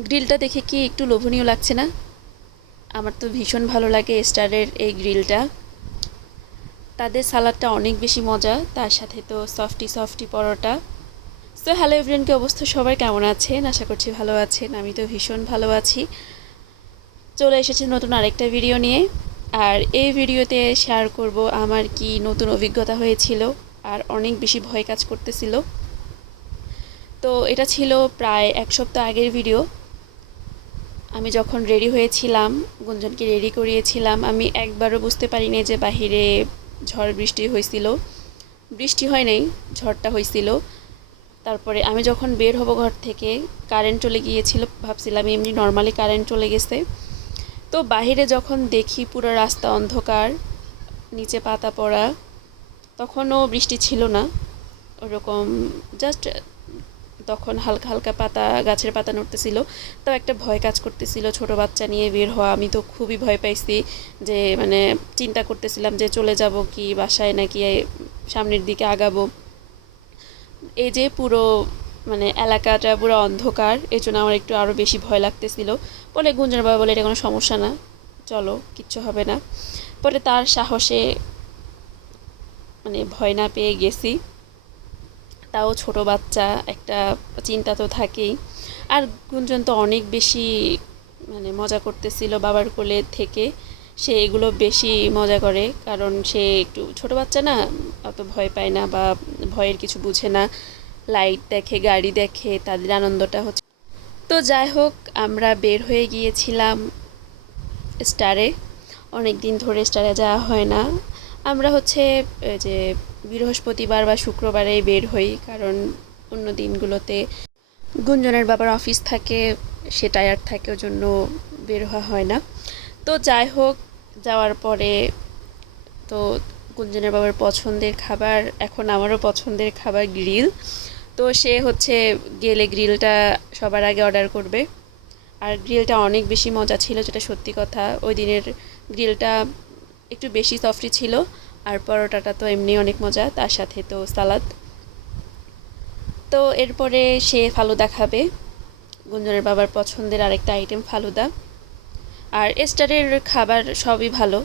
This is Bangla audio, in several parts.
গ্রিলটা দেখে কি একটু লোভনীয় লাগছে না? আমার তো ভীষণ ভালো লাগে স্টারের এই গ্রিলটা। তাদের সালাদটা অনেক বেশি মজা, তার সাথে তো সফটি সফটি পরোটা। সো হ্যালো এভরিওয়ান, কি অবস্থা সবার, কেমন আছেন? আশা করছি ভালো আছেন। আমি তো ভীষণ ভালো আছি। চলে এসেছি নতুন আরেকটা ভিডিও নিয়ে। আর এই ভিডিওতে শেয়ার করব আমার কি নতুন অভিজ্ঞতা হয়েছিল আর অনেক বেশি ভয় কাজ করতেছিল। তো এটা ছিল প্রায় এক সপ্তাহ আগের ভিডিও। আমি যখন রেডি হয়েছিলাম, গুঞ্জনকে রেডি করিয়েছিলাম, আমি একবারও বুঝতে পারিনি যে বাহিরে ঝড় বৃষ্টি হয়েছিল। বৃষ্টি হয় নাই, ঝড়টা হয়েছিল। তারপরে আমি যখন বের হব ঘর থেকে, কারেন্ট চলে গিয়েছিল। ভাবছিলাম এমনি নর্মালি কারেন্ট চলে গেছে। তো বাহিরে যখন দেখি পুরো রাস্তা অন্ধকার, নিচে পাতা পড়া, তখনও বৃষ্টি ছিল না ওরকম, জাস্ট তখন হালকা হালকা পাতা, গাছের পাতা নড়তেছিল। তাও একটা ভয় কাজ করতেছিল, ছোট বাচ্চা নিয়ে বের হওয়া। আমি তো খুবই ভয় পাইছি, যে মানে চিন্তা করতেছিলাম যে চলে যাব কি বাসায়, নাকি সামনের দিকে আগাবো। এই যে পুরো মানে এলাকাটা পুরো অন্ধকার, এই জন্য আমার একটু আরও বেশি ভয় লাগতেছিল। বলে গুঞ্জনের বাবা বলে এটা কোনো সমস্যা না, চলো কিচ্ছু হবে না। পরে তার সাহসে মানে ভয় না পেয়ে গেছি। তাও ছোট বাচ্চা, একটা চিন্তা তো থাকেই। আর গুঞ্জন তো অনেক বেশি মানে মজা করতেছিল বাবার কোলে থেকে। সে এগুলো বেশি মজা করে, কারণ সে একটু ছোট বাচ্চা না, অত ভয় পায় না বা ভয়ের কিছু বুঝে না। লাইট দেখে, গাড়ি দেখে, তাদের আনন্দটা হচ্ছে। তো যাই হোক, আমরা বের হয়ে গিয়েছিলাম স্টারে। অনেক দিন ধরে স্টারে যাওয়া হয় না। আমরা হচ্ছে যে বৃহস্পতিবার বা শুক্রবারে বের হই, কারণ অন্য দিনগুলোতে গুঞ্জনের বাবার অফিস থাকে, সে টায়ার্ড থাকে, ওই জন্য বের হওয়া হয় না। তো যাই হোক, যাওয়ার পরে তো গুঞ্জনের বাবার পছন্দের খাবার, এখন আমারও পছন্দের খাবার গ্রিল। তো সে হচ্ছে গেলে গ্রিলটা সবার আগে অর্ডার করবে। আর গ্রিলটা অনেক বেশি মজা ছিল, যেটা সত্যি কথা। ওই দিনের গ্রিলটা একটু বেশি সফটি ছিল। আর পরোটাটা তো এমনি অনেক মজা, তার সাথে তো সালাদ। তো এরপরে সে ফালুদা খাবে, গুঞ্জনের বাবার পছন্দের আরেকটা আইটেম ফালুদা। আর স্টারের খাবার সবই ভালো,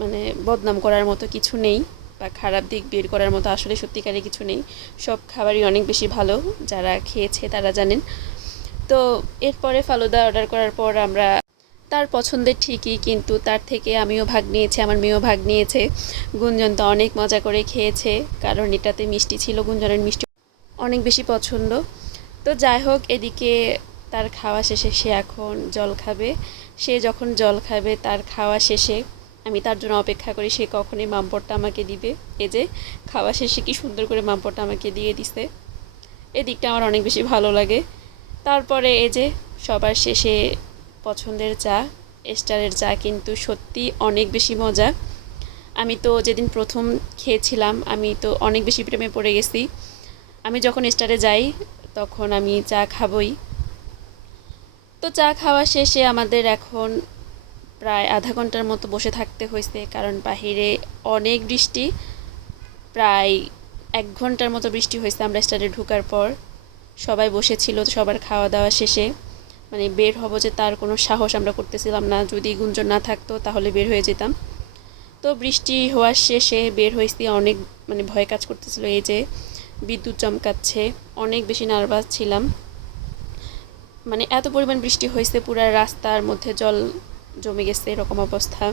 মানে বদনাম করার মতো কিছু নেই, বা খারাপ দিক বের করার মতো আসলে সত্যিকারে কিছু নেই। সব খাবারই অনেক বেশি ভালো, যারা খেয়েছে তারা জানেন। তো এরপরে ফালুদা অর্ডার করার পর আমরা, তার পছন্দের ঠিকই, কিন্তু তার থেকে আমিও ভাগ নিয়েছি, আমার মেয়েও ভাগ নিয়েছে। গুঞ্জন তো অনেক মজা করে খেয়েছে, কারণ এটাতে মিষ্টি ছিল, গুঞ্জনের মিষ্টি অনেক বেশি পছন্দ। তো যাই হোক, এদিকে তার খাওয়া শেষে সে এখন জল খাবে। সে যখন জল খাবে, তার খাওয়া শেষে আমি তার জন্য অপেক্ষা করি সে কখনই মামপটটা আমাকে দিবে। এই যে খাওয়া শেষে কি সুন্দর করে মামপটটা আমাকে দিয়ে দিছে, এদিকটা আমার অনেক বেশি ভালো লাগে। তারপরে এই যে সবার শেষে পছন্দের চা, স্টারের চা কিন্তু সত্যি অনেক বেশি মজা। আমি তো যেদিন প্রথম খেয়েছিলাম, আমি তো অনেক বেশি প্রেমে পড়ে গেছি। আমি যখন স্টারে যাই তখন আমি চা খাবই। তো চা খাওয়া শেষে আমাদের এখন প্রায় আধা ঘন্টার মতো বসে থাকতে হয়েছে, কারণ বাহিরে অনেক বৃষ্টি। প্রায় 1 ঘন্টার মতো বৃষ্টি হয়েছে আমরা স্টারে ঢোকার পর। সবাই বসেছিল, সবার খাওয়া দাওয়া শেষে মানে বের হব যে তার কোনো সাহস আমরা করতেছিলাম না। যদি গুঞ্জন না থাকতো তাহলে বের হয়ে যেতাম। তো বৃষ্টি হওয়ার শেষে বের হয়েছি, অনেক মানে ভয় কাজ করতেছিল। এই যে বিদ্যুৎ চমকাচ্ছে, অনেক বেশি নার্ভাস ছিলাম। মানে এত পরিমাণ বৃষ্টি হয়েছে, পুরো রাস্তার মধ্যে জল জমে গেছে, এরকম অবস্থা।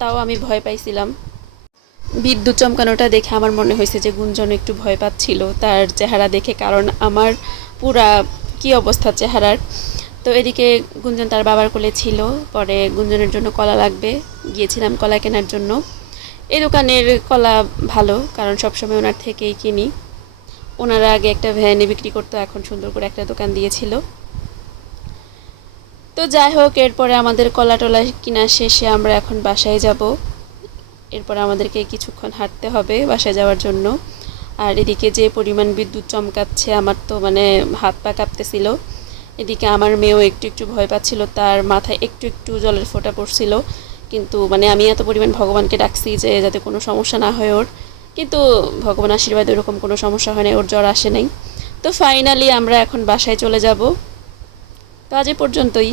তাও আমি ভয় পাইছিলাম। বিদ্যুৎ চমকানোটা দেখে আমার মনে হয়েছে যে গুঞ্জন একটু ভয় পাচ্ছিল তার চেহারা দেখে, কারণ আমার পুরা কি অবস্থা চেহারার। তো এদিকে গুঞ্জন তার বাবার কোলে ছিল। পরে গুঞ্জনের জন্য কলা লাগবে, গিয়েছিলাম কলা কেনার জন্য। এই দোকানের কলা ভালো, কারণ সবসময় ওনার থেকেই কিনি। ওনারা আগে একটা ভ্যানে বিক্রি করতো, এখন সুন্দর করে একটা দোকান দিয়েছিল। তো যাই হোক, এরপরে আমাদের কলা টলা কিনা শেষে আমরা এখন বাসায় যাব। এরপর আমাদেরকে কিছুক্ষণ হাঁটতে হবে বাসায় যাওয়ার জন্য। আর এদিকে যে পরিমাণ বিদ্যুৎ চমকাচ্ছে, আমার তো মানে হাত পা কাঁপতেছিল। এদিকে আমার মেয়েও একটু একটু ভয় পাচ্ছিল, তার মাথায় একটু একটু জলের ফোঁটা পড়ছিল। কিন্তু মানে আমি এত পরিমাণ ভগবানকে ডাকছি যে যাতে কোনো সমস্যা না হয় ওর। কিন্তু ভগবান আশীর্বাদে ওরকম কোনো সমস্যা হয় না, ওর জ্বর আসে নাই। তো ফাইনালি আমরা এখন বাসায় চলে যাব। তো আজ এ পর্যন্তই।